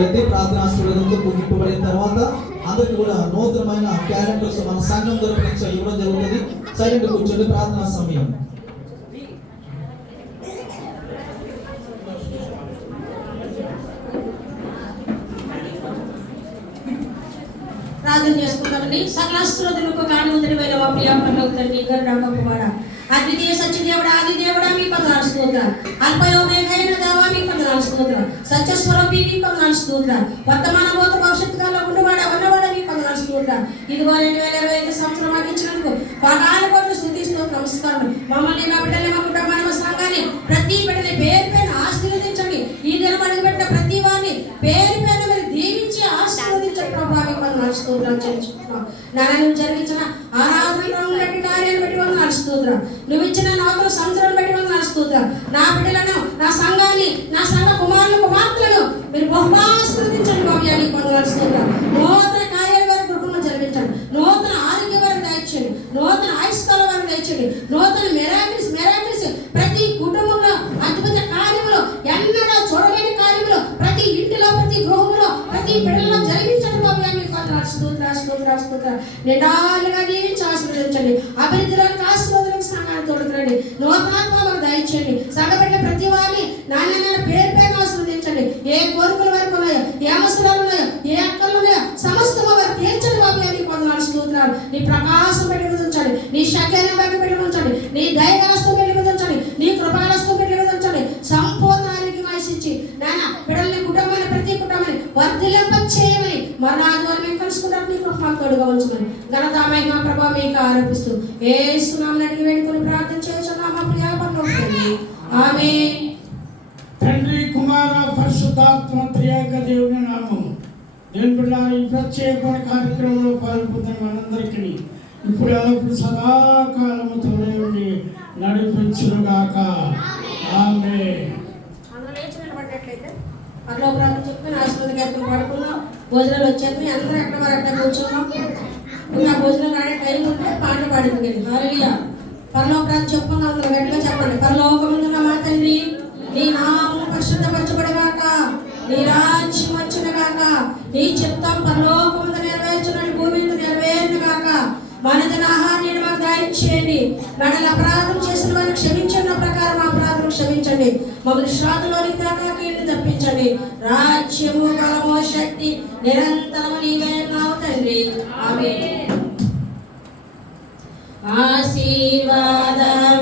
చూసినట్లయితే ప్రార్థనాస్తులతో ముగింపబడిన తర్వాత అందరికి కూడా నూతనమైన క్యారెక్టర్స్ మన సంఘం తరపు నుంచి ఇవ్వడం జరుగుతుంది. సైలెంట్ కూర్చొని ప్రార్థనా సమయం. ప్రార్థన చేసుకుంటామండి. సకలాస్తులకు కానుందరివైన మా ప్రియ పరలోక తండ్రి గరుడ అద్వితీయ సత్యదేవుడా ఆది దేవుడా మీ వందనాలు స్తోత్రాలు. అల్పయోమేఘైన దేవా మీ వందనాలు స్తోత్రాలు. సత్యస్వరూపి మీ వందనాలు స్తోత్రాలు. వర్తమాన భూత భవిష్యత్తు కాలంలో ఉన్నవాడ మీ వందనాలు స్తోత్రాలు. ఇదిగో 2025 సంవత్సరం మాకు ఇచ్చినందుకు పగాల కోట్లు స్తుతిస్తూ నమస్కారం. మమ్మల్ని మా బిడ్డల్ని మా కుటుంబాన్ని మా సంఘాన్ని ప్రతి బిడ్డని పేరు పైన ఆశీర్వదించండి. ఈ దినం అడుగుపెట్టిన ప్రతి వారిని పేరు పైన మరి దీవించి ఆశీర్వదించండి ప్రభా మీ వందనాలు స్తోత్రాలు చెల్లించుకుంటున్నాం. నాన్న జరిగించిన ఆరాధనలు బట్టి కార్యాలను బట్టి వందనాలు స్తోత్రాలు. నువ్వు ఇచ్చిన నూతన సంవత్సరాలు బట్టి వందనాలు స్తోత్రాలు. నా బిడ్డలను నా సంఘాన్ని నా సంఘ కుమారులు కుమార్తెలను మీరు బహుమాశీర్వదించండి బాబు నీకు వందనాలు స్తోత్రాలు. నూతన కార్యాల వారి కుటుంబం జరిపించండి. నూతన ఆరోగ్య వారిని దయచేయండి. నూతన ఆయుష్కాల వారిని దయచేయండి. నూతన మెరాకిల్స్ ప్రతి కుటుంబంలో అద్భుత కార్యములు ఎన్నడూ చూడలేని కార్యములు ప్రతి ఇంటిలో ప్రతి గృహంలో ప్రతి బిడ్డలో జరిగించండి బాబు మీకు వందనాలు స్తోత్రాలు. నిండాలుగా దీవించి ఆశీర్వదించండి. అభివృద్ధిలోకి ఆశీర్వాదాలకు సంఘాన్ని తోడుకురండి. నూతనాత్మ మాకు దయచేయండి. సంఘబిడ్డ ప్రతి వారిని నాణ్యమైన పేరు పైన ఆశీర్వదించండి. ఏ కోరికల వరకు ఉన్నాయో, ఏ అవసరాలు ఉన్నాయో, ఏ అక్కలు ఉన్నాయో సమస్తం వారు తీర్చండి బాబు నీకు వందనాలు స్తోత్రాలు. నీ ప్రకాశం పెట్టి ఉంచండి. నీ శక్తిని పెట్టి ఉంచండి. నీ దైవరస్తం పెట్టి ఉంచండి. నీ కృపారస్తం పెట్టి ఉంచండి. సంపూర్ణ ఆరోగ్యం ఆశించి నాయన బిడ్డల్ని కుటుంబాన్ని ప్రతి కుటుంబాన్ని వర్ధిల్లింప చేయమని మరణాది వారు మేము కలుసుకున్నట్టు నీ కృప తోడుగా ఉంచమని ఘనత మహిమ ప్రభావం మీకు ఆరోపిస్తూ యేసు నామమున అడిగి వేడుకొని ప్రార్థన చేస్తున్నాము మా ప్రియ పరలోక తండ్రి. ఆమేన్. తండ్రి కుమార పరిశుద్ధాత్మ త్రియేక దేవుని నామము. దేవుని బిడ్డలారా, ఈ ప్రత్యేకమైన కార్యక్రమంలో పాల్గొంటున్న మనందరికీ ఇప్పుడు ఎల్లప్పుడు సదాకాలము తోడై ఉండి నడిపించునుగాక. ఆమేన్. అందరూ లేచి నిలబడ్డట్లయితే పరలోక ప్రార్థన చెప్పుకొని ఆశీర్వాద కార్యక్రమం పడుకున్నాం. భోజనాలు వచ్చేది అందరూ ఎక్కడ వారు అక్కడ కూర్చున్నాం. ఇంకా భోజనాలు ఆడే టైం ఉంటే పాటలు పాడింది. హల్లెలూయా. పరలోక ప్రార్థన చెప్పుకున్నాం. అందరూ గట్టిగా చెప్పండి. పరలోకమందున్న మా తండ్రి నీ నామము పరిశుద్ధపరచబడుగాక. నీ రాజ్యం వచ్చునుగాక. నీ చిత్తం పరలోకమందు నెరవేర్చునట్టు భూమి మీద నెరవేరునుగాక. మనదిన ఆహారాన్ని మాకు దయచేయండి. మనల్ని అపరాధం చేసిన వారిని క్షమించిన ప్రకారం మా అపరాధం క్షమించండి. మమ్మల్ని శ్రాద్ధలోనికి తాకాకీని తప్పించండి. రాజ్యము బలము శక్తి నిరంతరము నీవే ఉన్నావు తండ్రి. ఆమేన్. ఆశీర్వాదం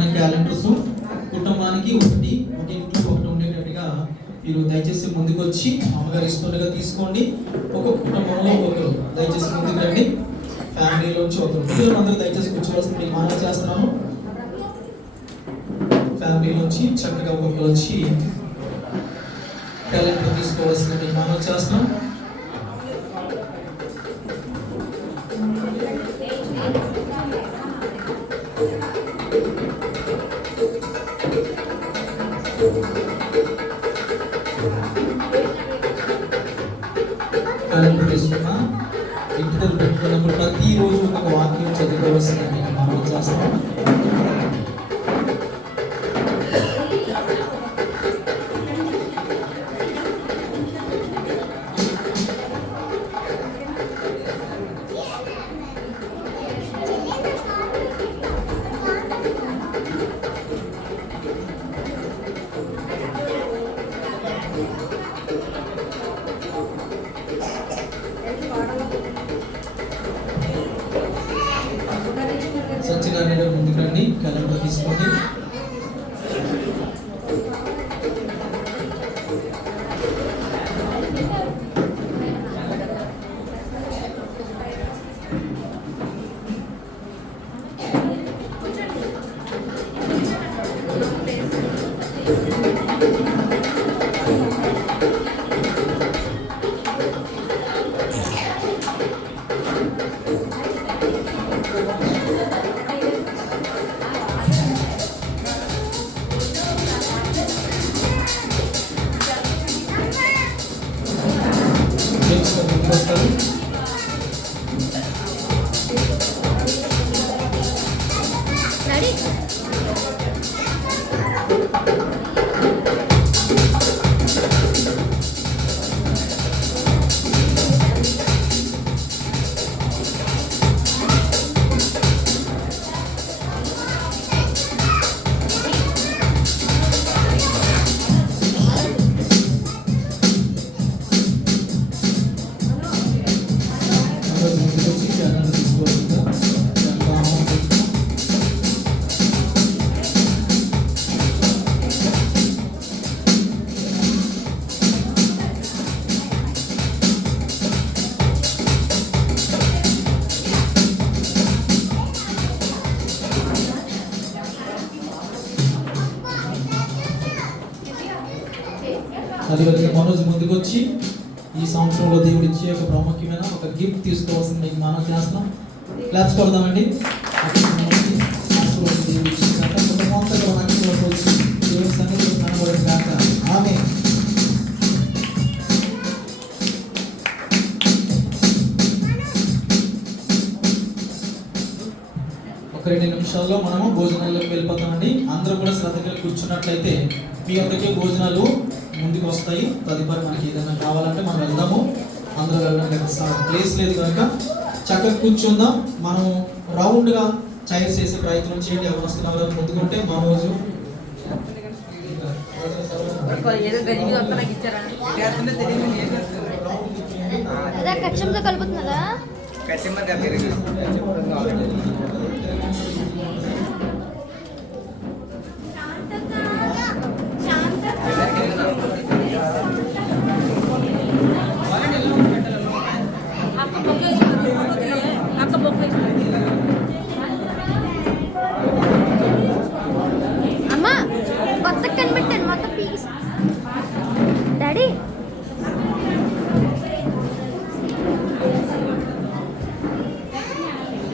సంతోషమైన క్యాలెండర్స్ కుటుంబానికి ఒకటి, ఒక ఇంట్లో ఒకటి ఉండేటట్టుగా మీరు దయచేసి ముందుకు వచ్చి అమ్మగారు ఇస్తుండగా తీసుకోండి. ఒక కుటుంబంలో ఒకరు దయచేసి ముందుకు రండి. ఫ్యామిలీలోంచి ఒకరు పిల్లలందరూ దయచేసి కూర్చోవలసింది మీకు మనవి చేస్తున్నాను. ఫ్యామిలీలోంచి చక్కగా ఒక్కొక్కరు వచ్చి క్యాలెండర్ తీసుకోవాల్సింది మీకు మనవి చేస్తున్నాం. క్యాలెండర్ తీసుకున్నా ఇంటి దగ్గర పెట్టుకున్నప్పుడు ప్రతిరోజు ఒక వాక్యం చదువుకోవాల్సిందని మీకు మనవి చేస్తాం. సత్యనారాయణ ముందుకు రండి, క్యాలెండర్ తీసుకోండి. ముందుకు వస్తారు. ముందుకు వచ్చి క్యాలెండర్ తీసుకోవాల్సిందిగా ఎంత అమౌంట్ అదేవిధంగా మనోజ్ ముందుకు వచ్చి ఈ సంవత్సరంలో దేవుడు ఇచ్చే ఒక ప్రాముఖ్యమైన ఒక గిఫ్ట్ తీసుకోవాల్సింది మీకు మనం చేస్తున్నాం. క్లాప్స్ కొడదామండి. దేవుడు ఇచ్చిన కాక కుటుంబంతో వచ్చి దేవుడి సన్నిధిలో కనబడిన కాక ఆమె ఒక 2 నిమిషాల్లో మనము భోజనాల్లోకి వెళ్ళిపోతామండి. అందరూ కూడా శ్రద్ధగా కూర్చున్నట్లయితే మీ అందరికీ భోజనాలు ముందుకు వస్తాయి. తదుపరి మనకి ఏదైనా కావాలంటే మనం వెళ్దాము. అందరూ వెళ్ళడానికి ప్లేస్ లేదు కనుక చక్కగా కూర్చుందాం. మనం రౌండ్గా చైర్స్ వేసే ప్రయత్నం చేయండి. ఎవరు వస్తున్నారు ముందుకుంటే మా రోజు కలుపుతున్నదా?